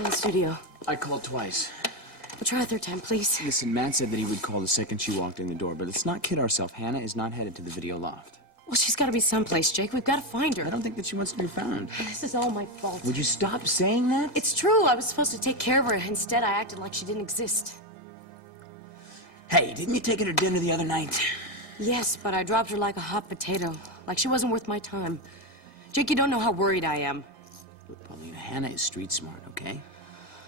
in the studio. I called twice. We'll try a third time, please. Listen, Matt said that he would call the second she walked in the door, but let's not kid ourselves. Hannah is not headed to the video loft. Well, she's got to be someplace, Jake. We've got to find her. I don't think that she wants to be found. This is all my fault. Would you stop saying that? It's true. I was supposed to take care of her. Instead, I acted like she didn't exist. Hey, didn't you take her to dinner the other night? Yes, but I dropped her like a hot potato. Like she wasn't worth my time. Jake, you don't know how worried I am. Look, Paulina, Hannah is street smart, okay?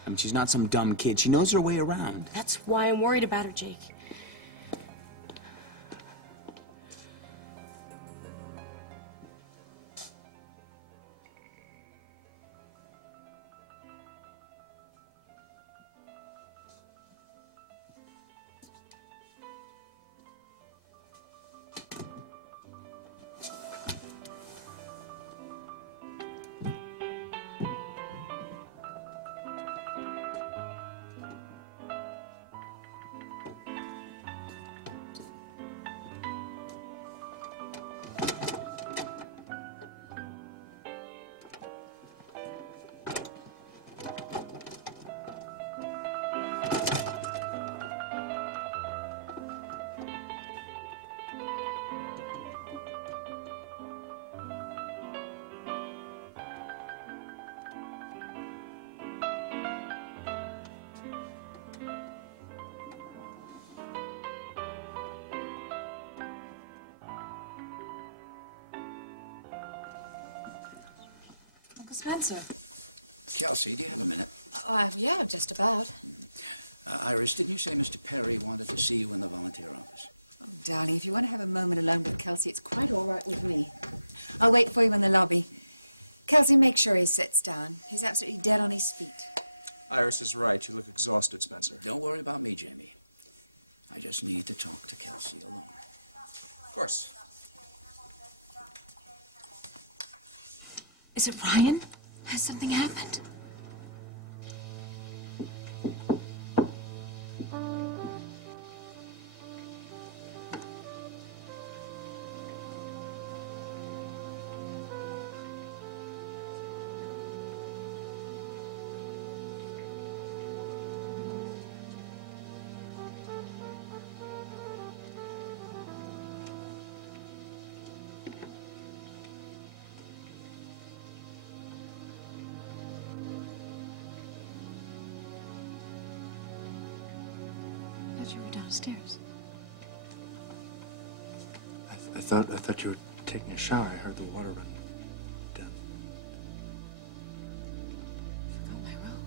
I mean, she's not some dumb kid. She knows her way around. That's why I'm worried about her, Jake. Uncle Spencer. Kelsey, do you have a minute? Yeah, just about. Iris, didn't you say Mr. Perry wanted to see you in the volunteer office? Oh, darling, if you want to have a moment alone with Kelsey, it's quite all right with me. I'll wait for you in the lobby. Kelsey, make sure he sits down. He's absolutely dead on his feet. Iris is right. You look exhausted, Spencer. Don't worry about me, Jamie. I just need to talk to Kelsey alone. Of course. Is it Ryan? Has something happened? I thought you were downstairs. I thought you were taking a shower. I heard the water run down. I forgot my robe.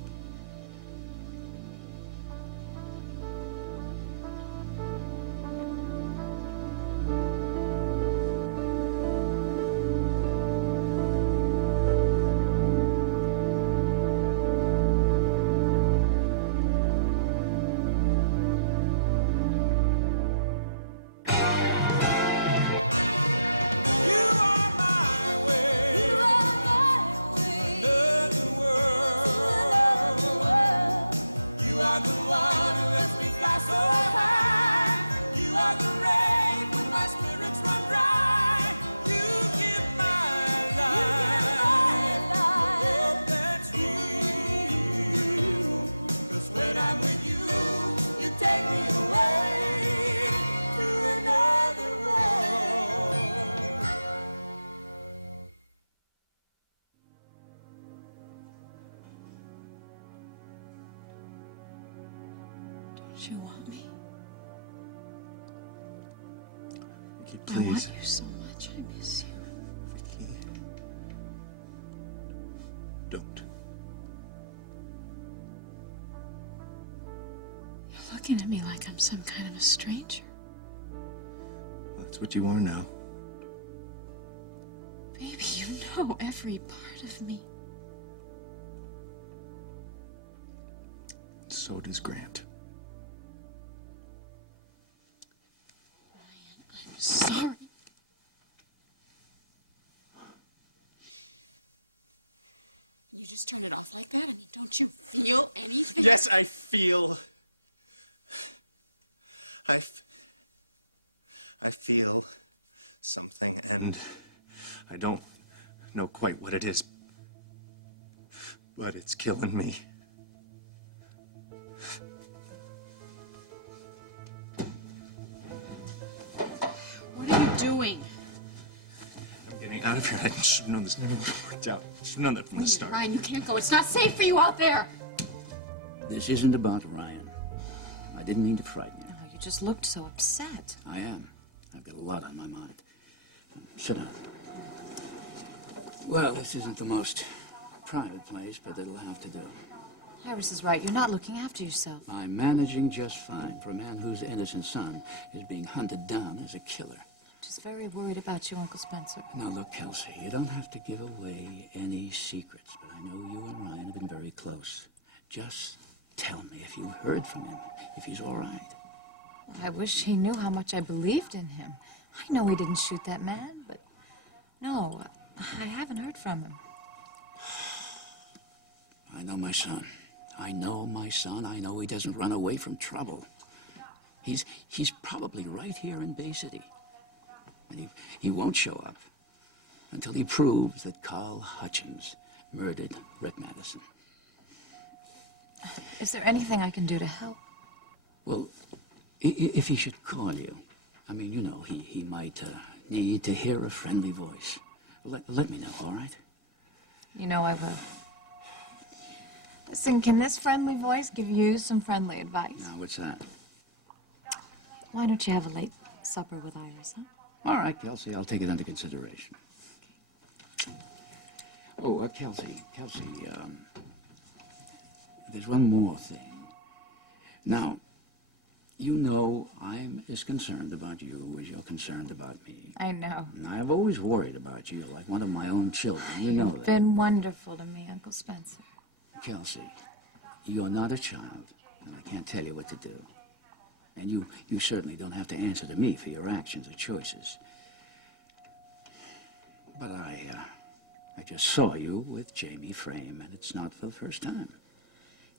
Don't you want me? Vicky, I want please. you so much. I miss you. Vicky. Don't. You're looking at me like I'm some kind of a stranger. Well, that's what you are now. Baby, you know every part of me. So does Grant. I'm sorry. You just turned it off like that? I mean, don't you feel anything? Yes, I feel. I feel something, and I don't know quite what it is, but it's killing me. should have known this never would have worked out. Should have known that from the start. Ryan, you can't go. It's not safe for you out there. This isn't about Ryan. I didn't mean to frighten you. Oh, you just looked so upset. I am. I've got a lot on my mind. Sit down. Well, this isn't the most private place, but it'll have to do. Iris is right. You're not looking after yourself. I'm managing just fine for a man whose innocent son is being hunted down as a killer. Just very worried about you, Uncle Spencer. Now, look, Kelsey, you don't have to give away any secrets, but I know you and Ryan have been very close. Just tell me if you've heard from him, if he's all right. I wish he knew how much I believed in him. I know he didn't shoot that man, but no, I haven't heard from him. I know my son. I know my son. I know he doesn't run away from trouble. He's probably right here in Bay City. And he won't show up until he proves that Carl Hutchins murdered Rick Madison. Is there anything I can do to help? Well, if he should call you, I mean, you know, he might need to hear a friendly voice. Let me know, all right? You know I will. Listen, can this friendly voice give you some friendly advice? Now, what's that? Why don't you have a late supper with Iris, huh? All right, Kelsey, I'll take it under consideration. Oh, Kelsey, there's one more thing. Now, you know I'm as concerned about you as you're concerned about me. I know. And I've always worried about you like one of my own children. You know that. You've been wonderful to me, Uncle Spencer. Kelsey, you're not a child, and I can't tell you what to do. And you certainly don't have to answer to me for your actions or choices. But I just saw you with Jamie Frame, and it's not for the first time.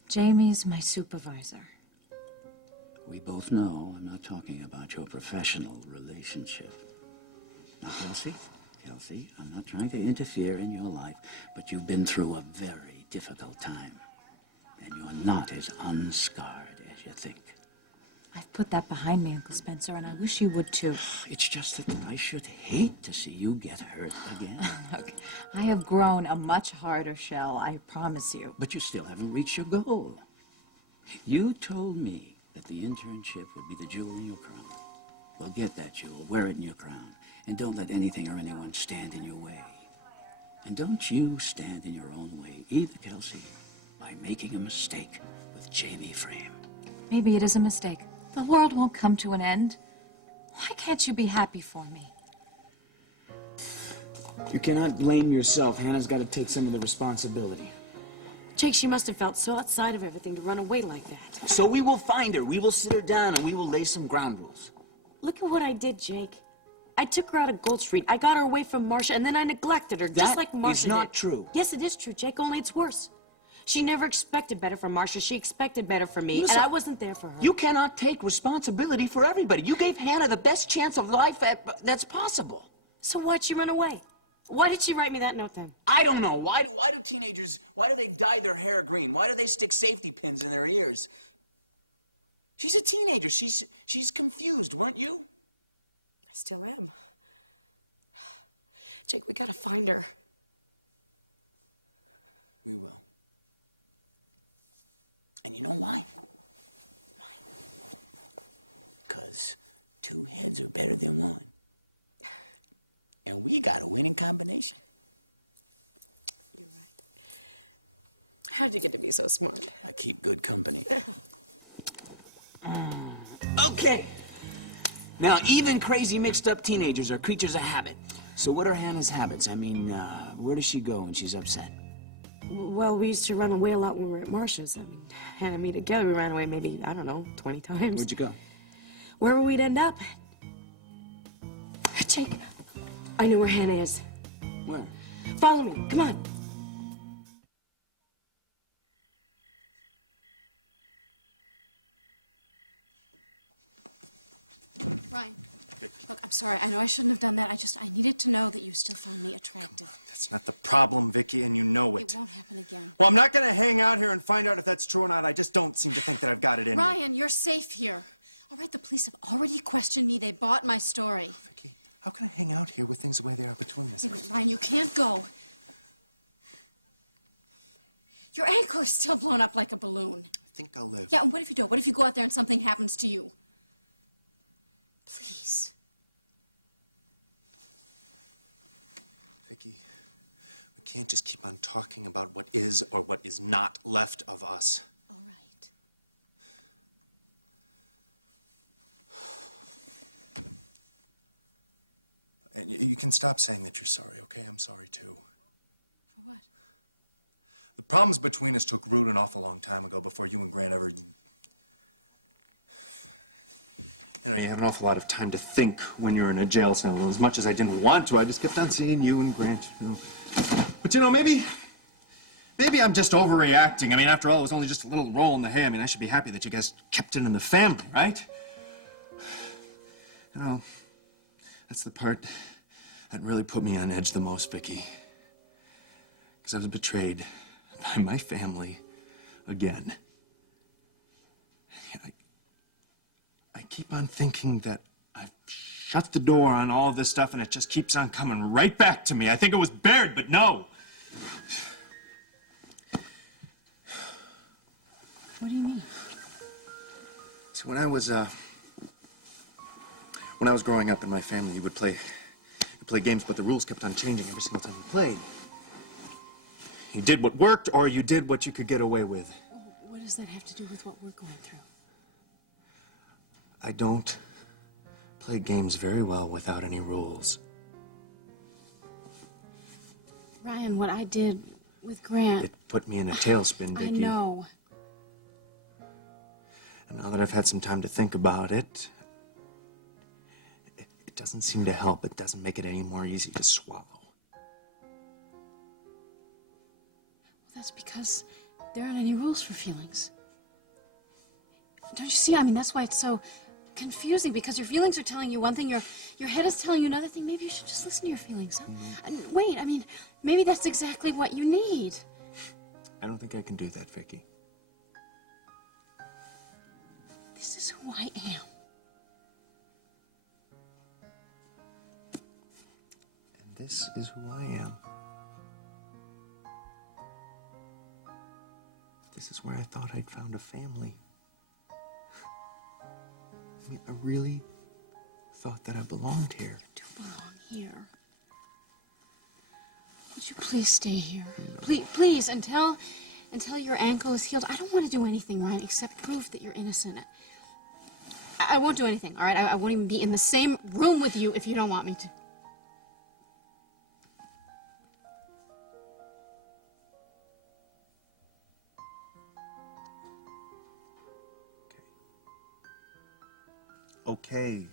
Jamie's my supervisor. We both know I'm not talking about your professional relationship. Now, Kelsey, I'm not trying to interfere in your life, but you've been through a very difficult time. And you're not as unscarred as you think. I've put that behind me, Uncle Spencer, and I wish you would too. It's just that I should hate to see you get hurt again. Look, I have grown a much harder shell, I promise you. But you still haven't reached your goal. You told me that the internship would be the jewel in your crown. Well, get that jewel, wear it in your crown, and don't let anything or anyone stand in your way. And don't you stand in your own way either, Kelsey, by making a mistake with Jamie Frame. Maybe it is a mistake. The world won't come to an end. Why can't you be happy for me? You cannot blame yourself. Hannah's got to take some of the responsibility. Jake, she must have felt so outside of everything to run away like that. So we will find her. We will sit her down, and we will lay some ground rules. Look at what I did, Jake. I took her out of Gold Street. I got her away from Marcia, and then I neglected her, just like Marcia is not did. true. Yes, it is true, Jake, only it's worse. She never expected better from Marcia. She expected better from me, Listen, and I wasn't there for her. You cannot take responsibility for everybody. You gave Hannah the best chance of life that's possible. So why'd she run away? Why did she write me that note then? I don't know. Why do teenagers, why do they dye their hair green? Why do they stick safety pins in their ears? She's a teenager. She's confused, weren't you? I still am. Jake, we gotta find her. We will. And you know why? Why? 'Cause two heads are better than one. And we got a winning combination. You're right. How'd you get to be so smart? I keep good company. Okay. Now, even crazy, mixed-up teenagers are creatures of habit. So what are Hannah's habits? I mean, where does she go when she's upset? Well, we used to run away a lot when we were at Marcia's. I mean, Hannah and me together, we ran away maybe, I don't know, 20 times. Where'd you go? Where we'd end up. Jake, I know where Hannah is. Where? Follow me, come on. Ryan, look, I'm sorry. I know I shouldn't have done that. I needed to know that you still found me attractive. That's not the problem, Vicky, and you know It won't happen again. Well, I'm not going to hang out here and find out if that's true or not. I just don't seem to think that I've got it in me. Ryan, you're safe here. All right, the police have already questioned me. They bought my story. Vicky, How can I hang out here with things the way they are between us? Hey, but Ryan, you can't go. Your ankle is still blown up like a balloon. I think I'll live. Yeah, and what if you don't? What if you go out there and something happens to you? Please. Vicky, we can't just keep on talking about what is or what is not left of us. All right. And you can stop saying that you're sorry, okay? I'm sorry too. For what? The problems between us took root an awful long time ago before you and Grant ever... You know, you have an awful lot of time to think when you're in a jail cell. And as much as I didn't want to, I just kept on seeing you and Grant, you know. But, you know, maybe I'm just overreacting. I mean, after all, it was only just a little roll in the hay. I mean, I should be happy that you guys kept it in the family, right? You know, that's the part that really put me on edge the most, Vicky. Because I was betrayed by my family again. I keep on thinking that I've shut the door on all of this stuff and it just keeps on coming right back to me. I think it was Baird, but no. What do you mean? See, when I was growing up in my family, you'd play games, but the rules kept on changing every single time you played. You did what worked, or you did what you could get away with. Well, what does that have to do with what we're going through? I don't play games very well without any rules. Ryan, what I did with Grant... It put me in a tailspin, Vicky. I know. And now that I've had some time to think about it, it doesn't seem to help. It doesn't make it any more easy to swallow. Well, that's because there aren't any rules for feelings. Don't you see? I mean, that's why it's so confusing, because your feelings are telling you one thing, your head is telling you another thing. Maybe you should just listen to your feelings, huh? And wait, I mean, maybe that's exactly what you need. I don't think I can do that, Vicky. This is who I am. And this is who I am. This is where I thought I'd found a family. I mean, I really thought that I belonged here. You do belong here. Would you please stay here? No. Please, until your ankle is healed. I don't want to do anything, Ryan, except prove that you're innocent. I won't do anything, all right? I won't even be in the same room with you if you don't want me to. Okay.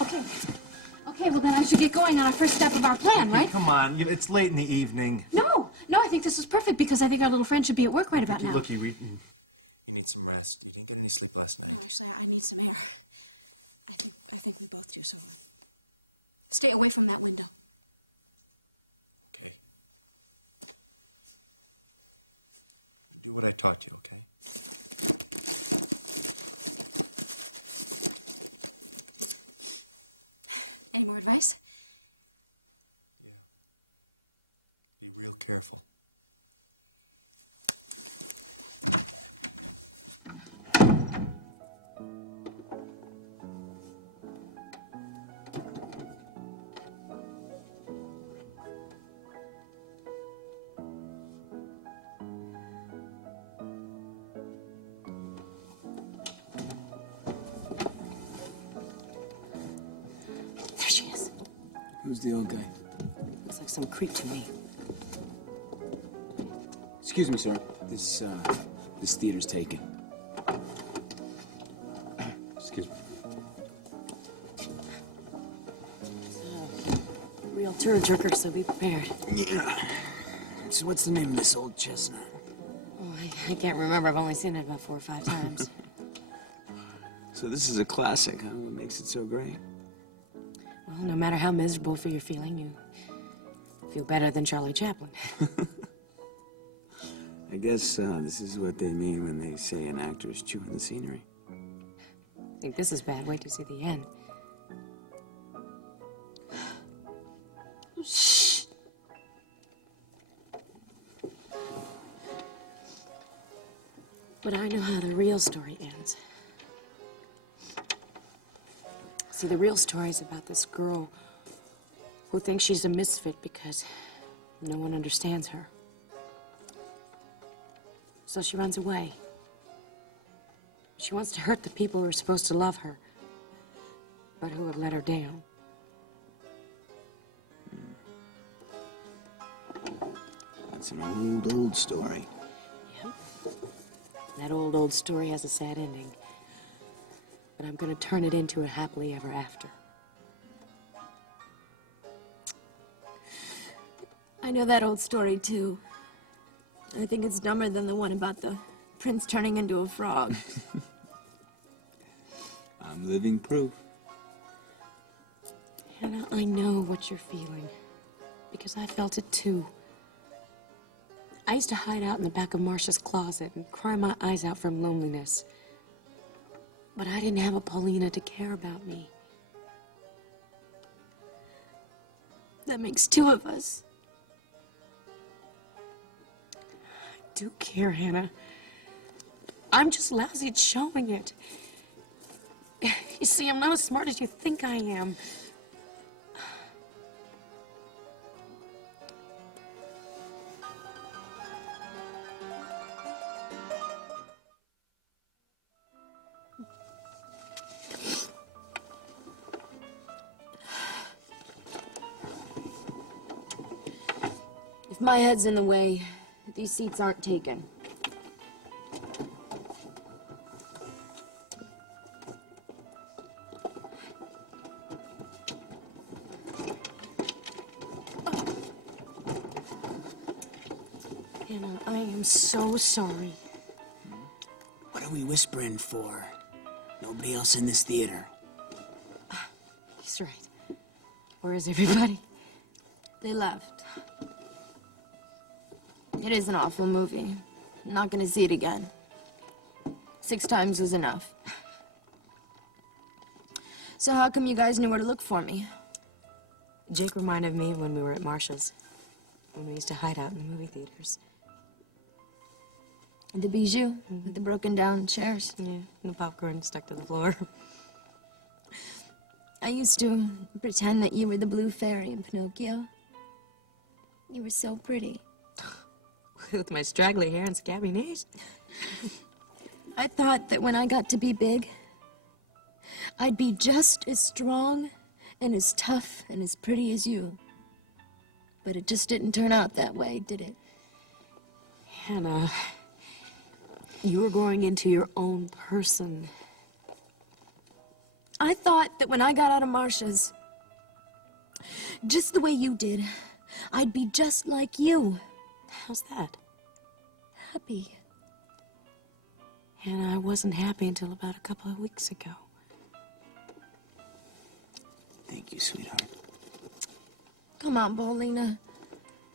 Okay. Okay, well then I should get going on our first step of our plan, right? Come on, it's late in the evening. No, I think this is perfect because I think our little friend should be at work right about now. Look, you need some rest. You didn't get any sleep last night. No, actually, I need some air. I think we both do, so stay away from that window. Okay. Do what I taught you, okay? Any more advice? Yeah. Be real careful. There she is. Who's the old guy? Looks like some creep to me. Excuse me, sir. This theater's taken. Excuse me. Real turd jerker, so be prepared. Yeah. So what's the name of this old chestnut? Oh, I can't remember. I've only seen it about 4 or 5 times. So this is a classic, huh? What makes it so great? Well, no matter how miserable you're feeling, you feel better than Charlie Chaplin. I guess this is what they mean when they say an actor is chewing the scenery. I think this is bad. Wait to see the end. Shh. But I know how the real story ends. See, the real story is about this girl who thinks she's a misfit because no one understands her. So she runs away. She wants to hurt the people who are supposed to love her, but who have let her down. That's an old story. Yep. That old story has a sad ending. But I'm gonna turn it into a happily ever after. I know that old story, too. I think it's dumber than the one about the prince turning into a frog. I'm living proof. Hannah, I know what you're feeling. Because I felt it too. I used to hide out in the back of Marcia's closet and cry my eyes out from loneliness. But I didn't have a Paulina to care about me. That makes two of us. I do care, Hannah. I'm just lousy at showing it. You see, I'm not as smart as you think I am. If my head's in the way, these seats aren't taken. Hannah, I am so sorry. What are we whispering for? Nobody else in this theater. He's right. Where is everybody? They left. It is an awful movie. I'm not gonna see it again. 6 times was enough. So how come you guys knew where to look for me? Jake reminded me when we were at Marcia's, when we used to hide out in the movie theaters. The bijou with the broken down chairs. Yeah, and the popcorn stuck to the floor. I used to pretend that you were the blue fairy in Pinocchio. You were so pretty. With my straggly hair and scabby knees. I thought that when I got to be big, I'd be just as strong and as tough and as pretty as you. But it just didn't turn out that way, did it? Hannah, you were growing into your own person. I thought that when I got out of Marcia's, just the way you did, I'd be just like you. How's that? Happy. Hannah, I wasn't happy until about a couple of weeks ago. Thank you, sweetheart. Come on, Paulina.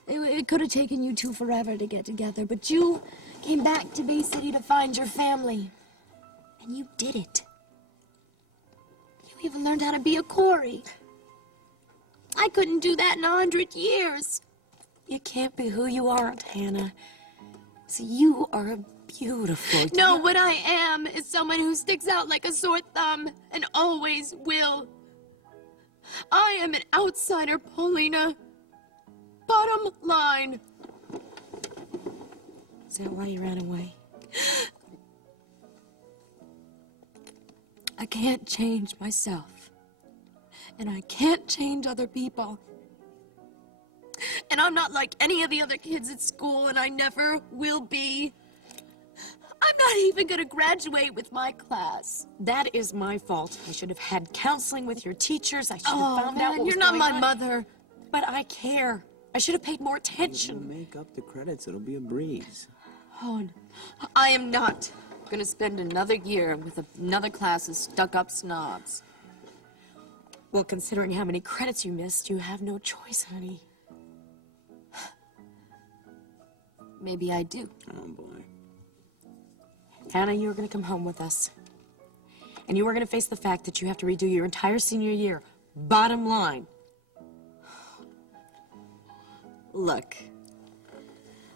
It could have taken you two forever to get together, but you came back to Bay City to find your family. And you did it. You even learned how to be a Cory. I couldn't do that in 100 years. You can't be who you aren't, Hannah. See, you are beautiful. No, what I am is someone who sticks out like a sore thumb and always will. I am an outsider, Paulina. Bottom line. Is that why you ran away? I can't change myself. And I can't change other people. And I'm not like any of the other kids at school, and I never will be. I'm not even gonna graduate with my class. That is my fault. I should have had counseling with your teachers. I should have Oh, found out man, what was you're not going my on. mother. But I care. I should have paid more We'll attention. make up the credits. It'll be a breeze. Oh, I am not gonna spend another year with another class of stuck-up snobs. Well, considering how many credits you missed, you have no choice, honey. Maybe I do. Oh, boy. Hannah, you were going to come home with us. And you were going to face the fact that you have to redo your entire senior year. Bottom line. Look,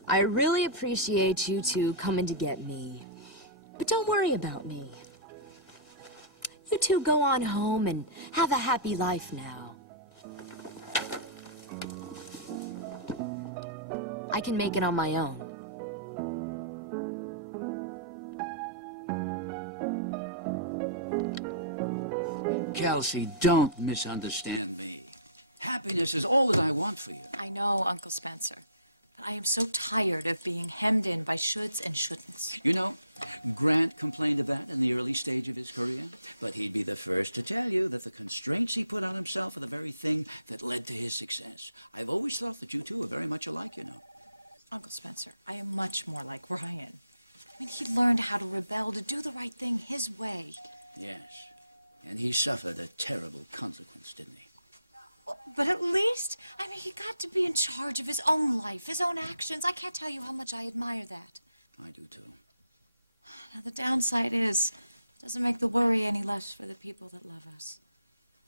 I really appreciate you two coming to get me. But don't worry about me. You two go on home and have a happy life now. I can make it on my own. Kelsey, don't misunderstand me. Happiness is all that I want for you. I know, Uncle Spencer. But I am so tired of being hemmed in by shoulds and shouldn'ts. You know, Grant complained of that in the early stage of his career, but he'd be the first to tell you that the constraints he put on himself are the very thing that led to his success. I've always thought that you two are very much alike, you know. Uncle Spencer, I am much more like Ryan. I mean, he learned how to rebel, to do the right thing his way. Yes, and he suffered a terrible consequence, didn't he? But at least, I mean, he got to be in charge of his own life, his own actions. I can't tell you how much I admire that. I do too. Now, the downside is, it doesn't make the worry any less for the people that love us.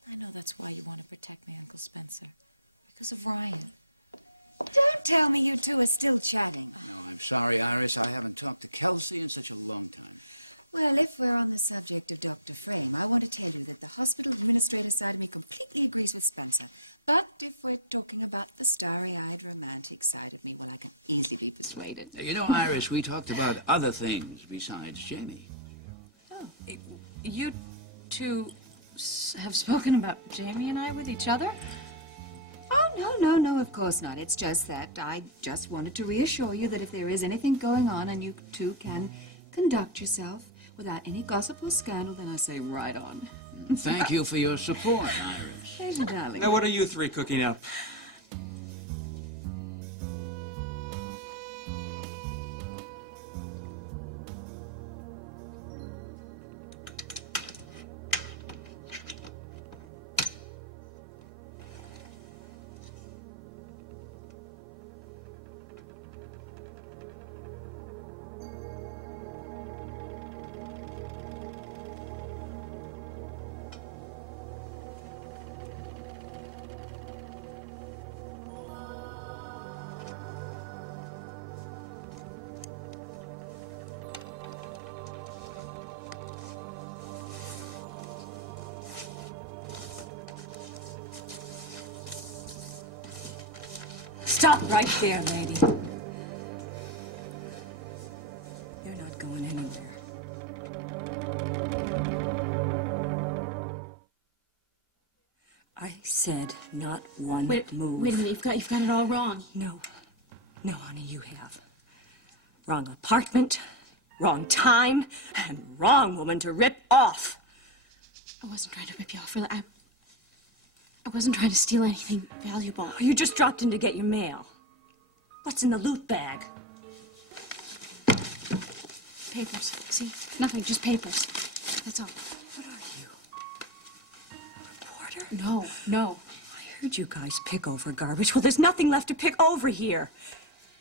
I know that's why you want to protect me, Uncle Spencer. Because of Ryan. Don't tell me you two are still chatting. No, I'm sorry, Iris. I haven't talked to Kelsey in such a long time. Well, if we're on the subject of Dr. Frame, I want to tell you that the hospital administrator side of me completely agrees with Spencer. But if we're talking about the starry-eyed romantic side of me, well, I can easily be persuaded. You know, Iris, we talked about other things besides Jamie. You two have spoken about Jamie and I with each other? Oh, no, of course not. It's just that I just wanted to reassure you that if there is anything going on and you two can conduct yourself without any gossip or scandal, then I say right on. Thank you for your support, Iris. Pleasure, darling. Now, what are you three cooking up? Stop right there, lady. You're not going anywhere. I said not one move. Wait a minute, you've got it all wrong. No, honey, you have. Wrong apartment, wrong time, and wrong woman to rip off. I wasn't trying to rip you off, really. I wasn't trying to steal anything valuable. You just dropped in to get your mail. What's in the loot bag? Papers. See? Nothing, just papers. That's all. What are you? A reporter? No. I heard you guys pick over garbage. Well, there's nothing left to pick over here.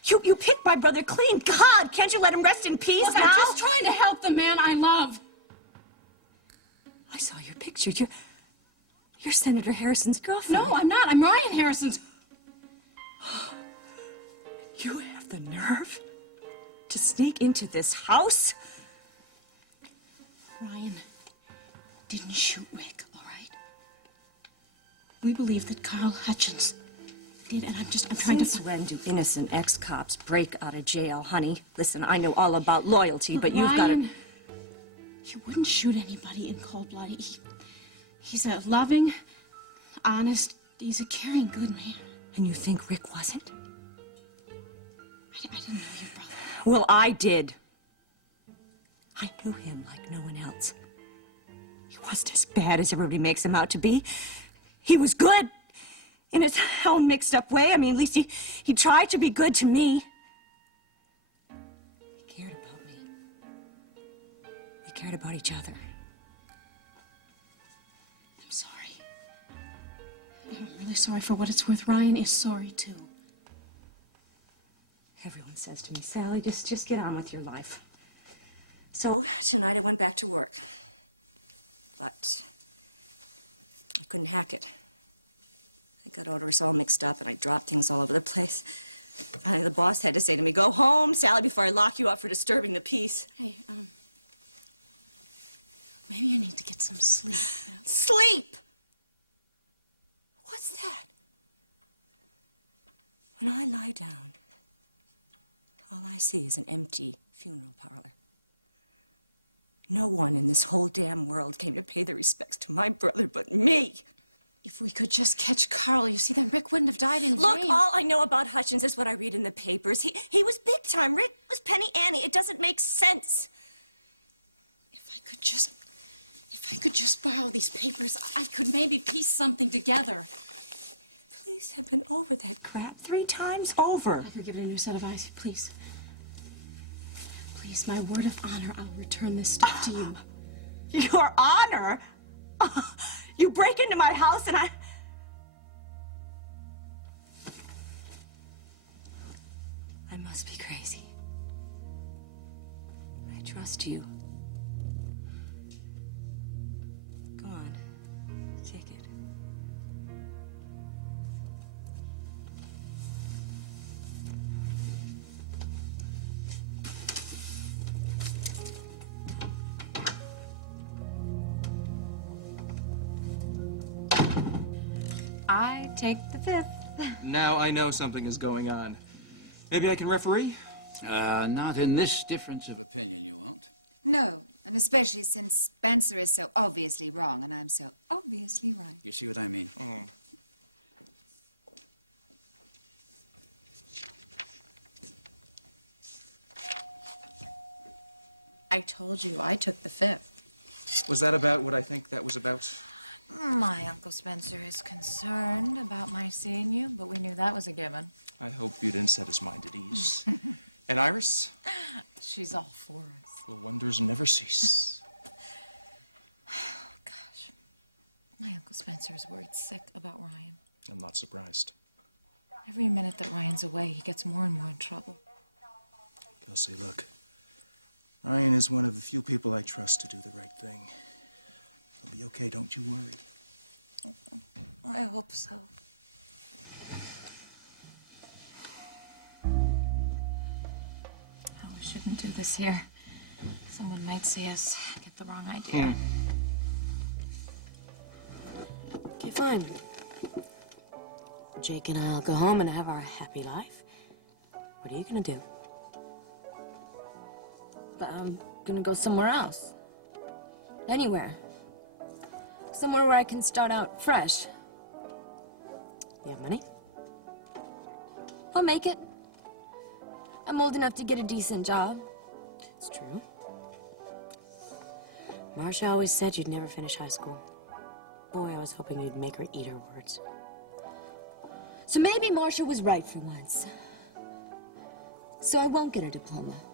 You picked my brother clean. God, can't you let him rest in peace Look, now? I'm just trying to help the man I love. I saw your picture. You're Senator Harrison's girlfriend. No, I'm not. I'm Ryan Harrison's. You have the nerve to sneak into this house? Ryan didn't shoot Rick, all right? We believe that Carl Hutchins did, and I'm trying to... Since when do innocent ex-cops break out of jail, honey? Listen, I know all about loyalty, but you've got to... Ryan, he wouldn't shoot anybody in cold blood. He's a loving, honest, he's a caring, good man. And you think Rick wasn't? I didn't know your brother. Well, I did. I knew him like no one else. He wasn't as bad as everybody makes him out to be. He was good in his own mixed-up way. I mean, at least he tried to be good to me. He cared about me. We cared about each other. I'm sorry. I'm really sorry. For what it's worth, Ryan is sorry, too. Everyone says to me, Sally, just get on with your life. So, tonight I went back to work. But I couldn't hack it. I got orders all mixed up and I dropped things all over the place. Finally, the boss had to say to me, "Go home, Sally, before I lock you up for disturbing the peace." Hey, maybe you need to get some sleep. You know? Sleep! What's that? When I lie down, all I see is an empty funeral parlor. No one in this whole damn world came to pay their respects to my brother but me. If we could just catch Carl, you see, then Rick wouldn't have died in Look, vain. all I know about Hutchins is what I read in the papers. He was big time. Rick was Penny Annie. It doesn't make sense. If I could just borrow these papers, I could maybe piece something together. Police have been over that crap 3 times over. I could give it a new set of eyes, please. Please, my word of honor, I'll return this stuff to you. Your honor? You break into my house and I must be crazy. I trust you. Go on. Take it. I take the 5th. Now I know something is going on. Maybe I can referee? Not in this difference of opinion, you won't. No, and especially since Spencer is so obviously wrong and I'm so obviously right. You see what I mean? I told you I took the 5th. Was that about what I think that was about? My Uncle Spencer is concerned about my seeing you, but we knew that was a given. I hope you didn't set his mind at ease. And Iris? She's all for us. The wonders never cease. Gosh. My Uncle Spencer is worried sick about Ryan. I'm not surprised. Every minute that Ryan's away, he gets more and more in trouble. Kelsey, look. Ryan is one of the few people I trust to do the right thing. He'll be okay, don't you worry. I hope so. Oh, we shouldn't do this here. Someone might see us, get the wrong idea. Okay, fine. Jake and I'll go home and have our happy life. What are you gonna do? But I'm gonna go somewhere else. Anywhere. Somewhere where I can start out fresh. You have money? I'll make it. I'm old enough to get a decent job. It's true. Marcia always said you'd never finish high school. Boy, I was hoping you'd make her eat her words. So maybe Marcia was right for once. So I won't get a diploma.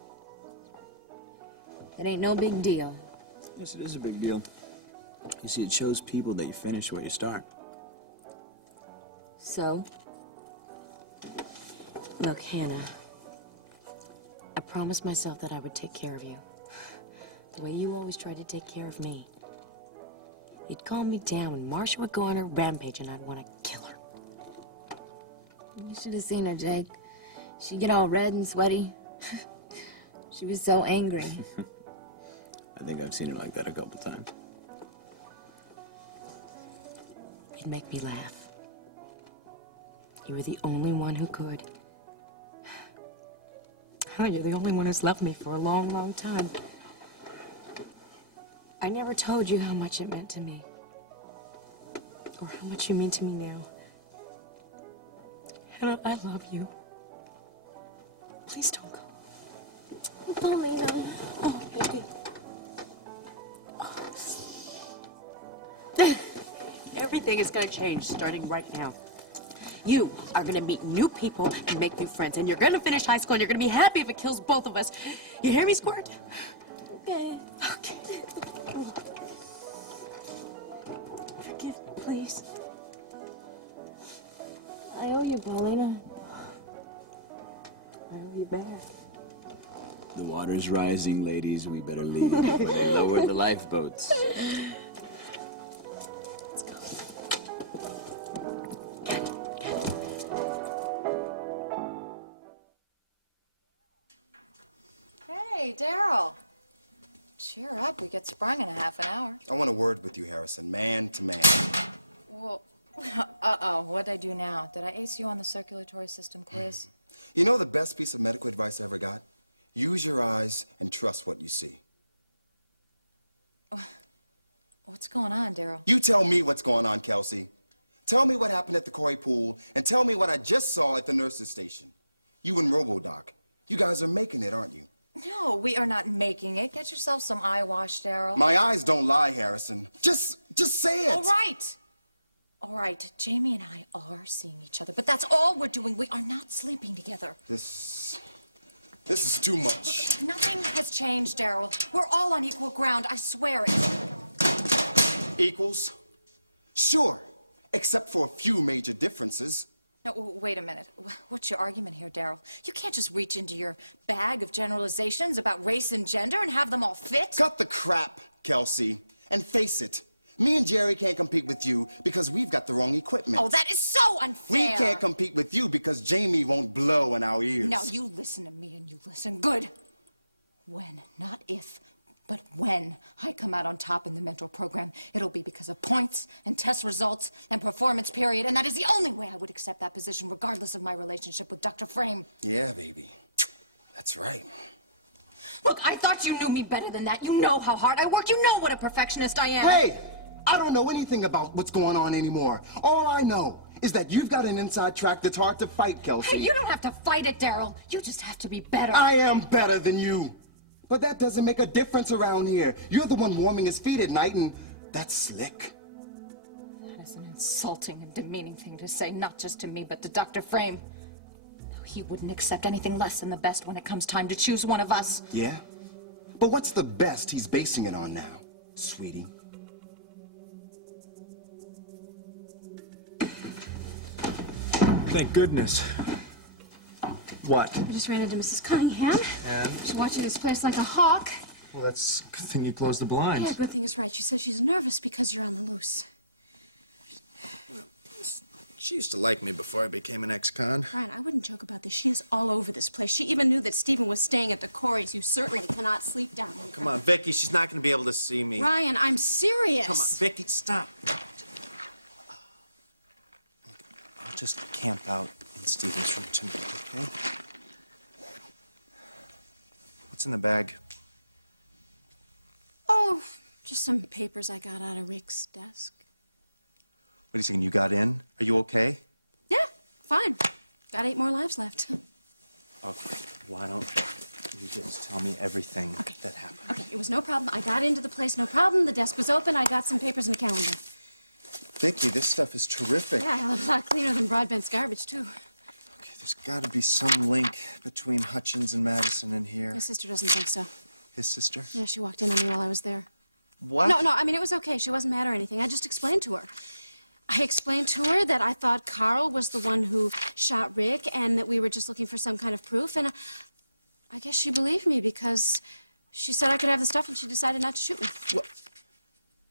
It ain't no big deal. Yes, it is a big deal. You see, it shows people that you finish where you start. So? Look, Hannah, I promised myself that I would take care of you. The way you always tried to take care of me. You'd calm me down when Marcia would go on her rampage and I'd want to kill her. You should have seen her, Jake. She'd get all red and sweaty. She was so angry. I think I've seen her like that a couple times. You'd make me laugh. You were the only one who could. Oh, you're the only one who's loved me for a long, long time. I never told you how much it meant to me. Or how much you mean to me now. Hannah, I love you. Please don't go. Paulina. Oh, baby. Everything is gonna change starting right now. You are gonna meet new people and make new friends, and you're gonna finish high school, and you're gonna be happy if it kills both of us. You hear me, Squirt? Okay. Okay. Forgive me, please. I owe you, Paulina. I owe you back. The water's rising, ladies. We better leave before they lower the lifeboats. Let's go. Got it. Hey, Daryl. Cheer up. We get sprung in a half an hour. I want a word with you, Harrison, man to man. Well, uh-oh. What'd I do now? Did I ace you on the circulatory system quiz? You know the best piece of medical advice I ever got? Use your eyes and trust what you see. What's going on, Daryl? You tell me what's going on, Kelsey. Tell me what happened at the Cory pool, and tell me what I just saw at the nurse's station. You and RoboDoc. You guys are making it, aren't you? No, we are not making it. Get yourself some eye wash, Daryl. My eyes don't lie, Harrison. Just say it. All right. All right, Jamie and I are seeing each other, but that's all we're doing. We are not sleeping together. This is too much. Nothing has changed, Daryl. We're all on equal ground. I swear it. Equals? Sure, except for a few major differences. No, wait a minute. What's your argument here, Daryl? You can't just reach into your bag of generalizations about race and gender and have them all fit. Cut the crap, Kelsey, and face it. Me and Jerry can't compete with you because we've got the wrong equipment. Oh, that is so unfair. We can't compete with you because Jamie won't blow in our ears. Now, you listen to me and you listen good. When, not if, but when I come out on top in the mentor program, it'll be because of points and test results and performance period, and that is the only way I would accept that position, regardless of my relationship with Dr. Frame. Yeah, baby. That's right. Look, I thought you knew me better than that. You know how hard I work. You know what a perfectionist I am. Hey! I don't know anything about what's going on anymore. All I know is that you've got an inside track that's hard to fight, Kelsey. Hey, you don't have to fight it, Daryl. You just have to be better. I am better than you. But that doesn't make a difference around here. You're the one warming his feet at night, and that's slick. That is an insulting and demeaning thing to say, not just to me, but to Dr. Frame. Now, he wouldn't accept anything less than the best when it comes time to choose one of us. Yeah? But what's the best he's basing it on now, sweetie? Thank goodness. What? I just ran into Mrs. Cunningham. And? She's watching this place like a hawk. Well, that's a good thing you closed the blinds. Yeah, good thing is right. She says she's nervous because you're on the loose. She used to like me before I became an ex-con. Ryan, I wouldn't joke about this. She is all over this place. She even knew that Stephen was staying at the Corys. You certainly cannot sleep down there. Come on, Vicky, she's not going to be able to see me. Ryan, I'm serious. Come on, Vicky, stop. I'll just camp out in Stephen's room tonight, okay? What's in the bag? Oh, just some papers I got out of Rick's desk. What are you saying, you got in? Are you okay? Yeah, fine. Got 8 more lives left. Okay, why don't you just tell me everything that happened? Okay, it was no problem. I got into the place, no problem. The desk was open. I got some papers and a calendar. Vicky, this stuff is terrific. Yeah, a lot cleaner than Broadbent's garbage, too. Okay, there's got to be some link between Hutchins and Madison in here. My sister doesn't think so. His sister? Yeah, she walked in on me while I was there. What? No, I mean, it was okay. She wasn't mad or anything. I just explained to her. I explained to her that I thought Carl was the one who shot Rick and that we were just looking for some kind of proof, and I guess she believed me because she said I could have the stuff and she decided not to shoot me. What?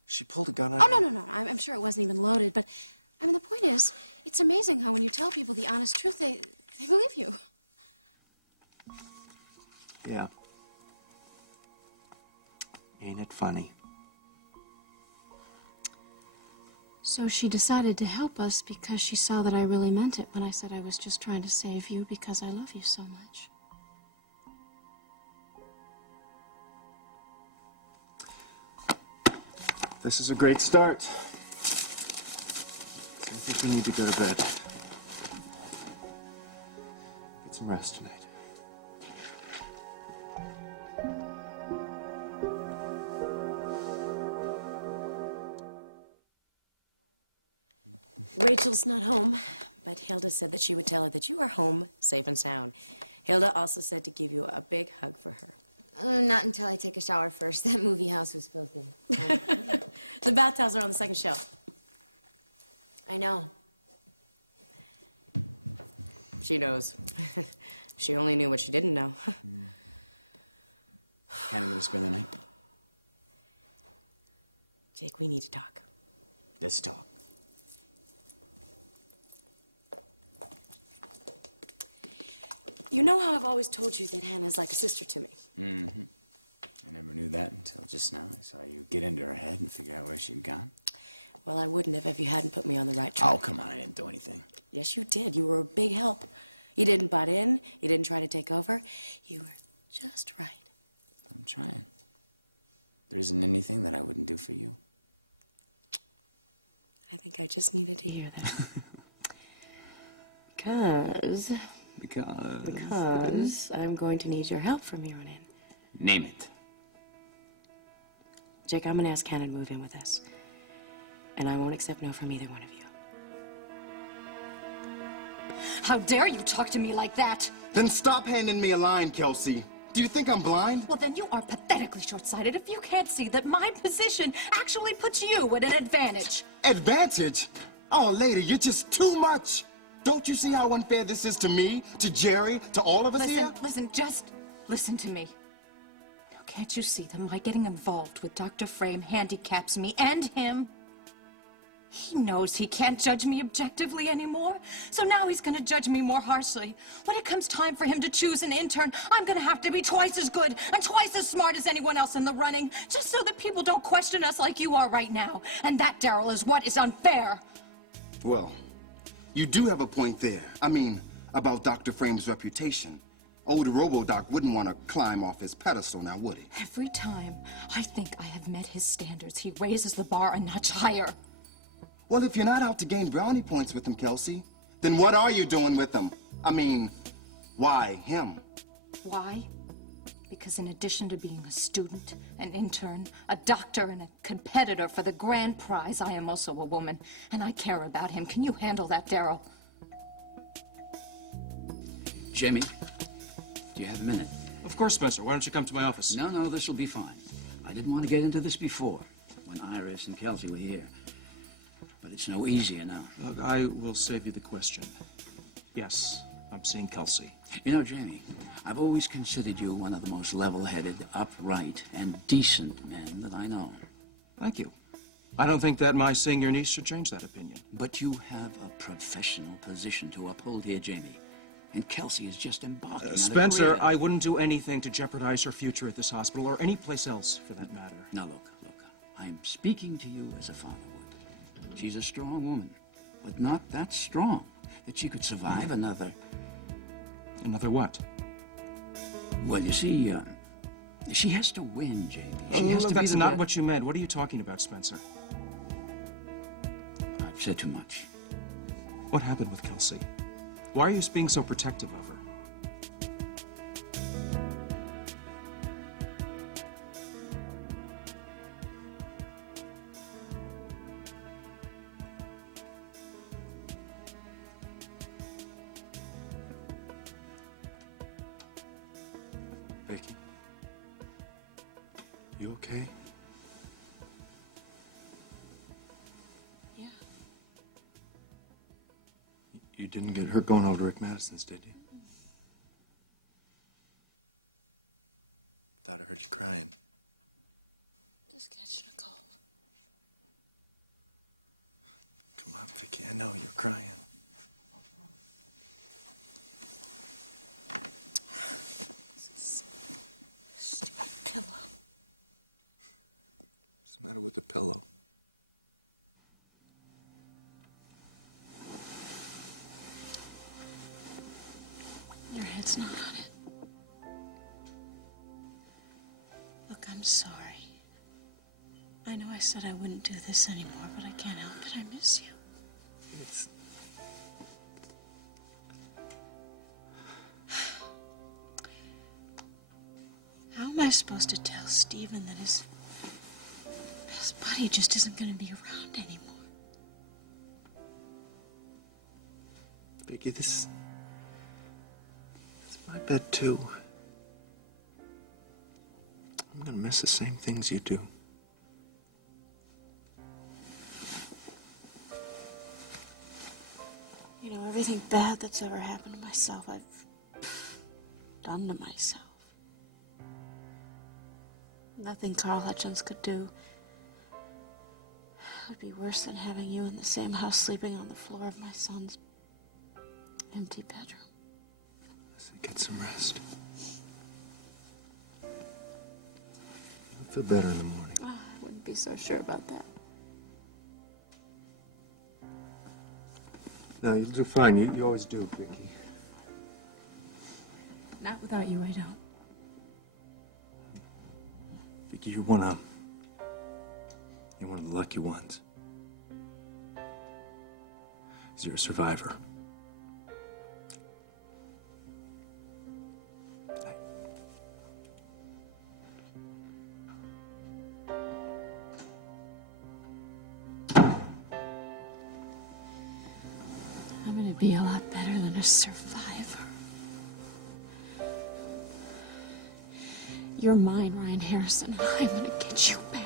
She pulled a gun on Oh, you? no. I'm sure it wasn't even loaded, but I mean, the point is, it's amazing how when you tell people the honest truth, they believe you. Yeah. Ain't it funny? So she decided to help us because she saw that I really meant it when I said I was just trying to save you because I love you so much. This is a great start. So I think we need to go to bed. Get some rest tonight. Rachel's not home, but Hilda said that she would tell her that you are home, safe and sound. Hilda also said to give you a big hug for her. Not until I take a shower first. That movie house was filthy. The bath towels are on the second shelf. I know. She knows. She only knew what she didn't know. Can't even spend the night. Jake, we need to talk. Let's talk. You know how I've always told you that Hannah's like a sister to me? Mm-hmm. I never knew that until just now. I saw you get into her head and figure out where she'd gone. Well, I wouldn't have if you hadn't put me on the right track. Oh, come on, I didn't do anything. Yes, you did. You were a big help. You didn't butt in. You didn't try to take over. You were just right. I'm trying. There isn't anything that I wouldn't do for you. I think I just needed to hear that. Because I'm going to need your help from here on in. Name it. Jake, I'm going to ask Hannah to move in with us. And I won't accept no from either one of you. How dare you talk to me like that? Then stop handing me a line, Kelsey. Do you think I'm blind? Well, then you are pathetically short-sighted if you can't see that my position actually puts you at an advantage. Advantage? Oh, lady, you're just too much. Don't you see how unfair this is to me, to Jerry, to all of us here? Listen, just listen to me. Now, can't you see that my getting involved with Dr. Frame handicaps me and him? He knows he can't judge me objectively anymore, so now he's gonna judge me more harshly. When it comes time for him to choose an intern, I'm gonna have to be twice as good and twice as smart as anyone else in the running, just so that people don't question us like you are right now. And that, Daryl, is what is unfair. Well, you do have a point there. I mean, about Dr. Frame's reputation. Old RoboDoc wouldn't want to climb off his pedestal now, would he? Every time I think I have met his standards, he raises the bar a notch higher. Well, if you're not out to gain brownie points with him, Kelsey, then what are you doing with him? I mean, why him? Why? Because in addition to being a student, an intern, a doctor, and a competitor for the grand prize, I am also a woman, and I care about him. Can you handle that, Daryl? Jimmy, do you have a minute? Of course, Spencer. Why don't you come to my office? No, this will be fine. I didn't want to get into this before, when Iris and Kelsey were here. But it's no easier now. Look, I will save you the question. Yes, I'm seeing Kelsey. You know, Jamie, I've always considered you one of the most level-headed, upright, and decent men that I know. Thank you. I don't think that my seeing your niece should change that opinion. But you have a professional position to uphold here, Jamie. And Kelsey is just embarking on a Spencer, career. I wouldn't do anything to jeopardize her future at this hospital or any place else, for that matter. Now, look. I'm speaking to you as a father would. She's a strong woman, but not that strong that she could survive another... Another what? Well, you see, she has to win, Jamie. She has Look, to be that's the not best. what you meant. What are you talking about, Spencer? I've said too much. What happened with Kelsey? Why are you being so protective of her? Vicky? You okay? Yeah. You didn't get hurt going over to Rick Madison's, did you? Thought I heard you crying. Just catching a cold. Come on, Vicky, I know you're crying. Stupid pillow. What's the matter with the pillow? Your head's not on it. Look, I'm sorry. I know I said I wouldn't do this anymore, but I can't help it. I miss you. It's... How am I supposed to tell Stephen that his best buddy just isn't going to be around anymore? Vicky, it's my bed, too. I'm gonna miss the same things you do. You know, everything bad that's ever happened to myself, I've done to myself. Nothing Carl Hutchins could do would be worse than having you in the same house sleeping on the floor of my son's empty bedroom. Get some rest. You'll feel better in the morning. Oh, I wouldn't be so sure about that. No, you'll do fine. You always do, Vicky. Not without you, I don't. Vicky, you're one of the lucky ones. 'Cause you're a survivor. Night. I'm gonna be a lot better than a survivor. You're mine, Ryan Harrison, and I'm gonna get you back.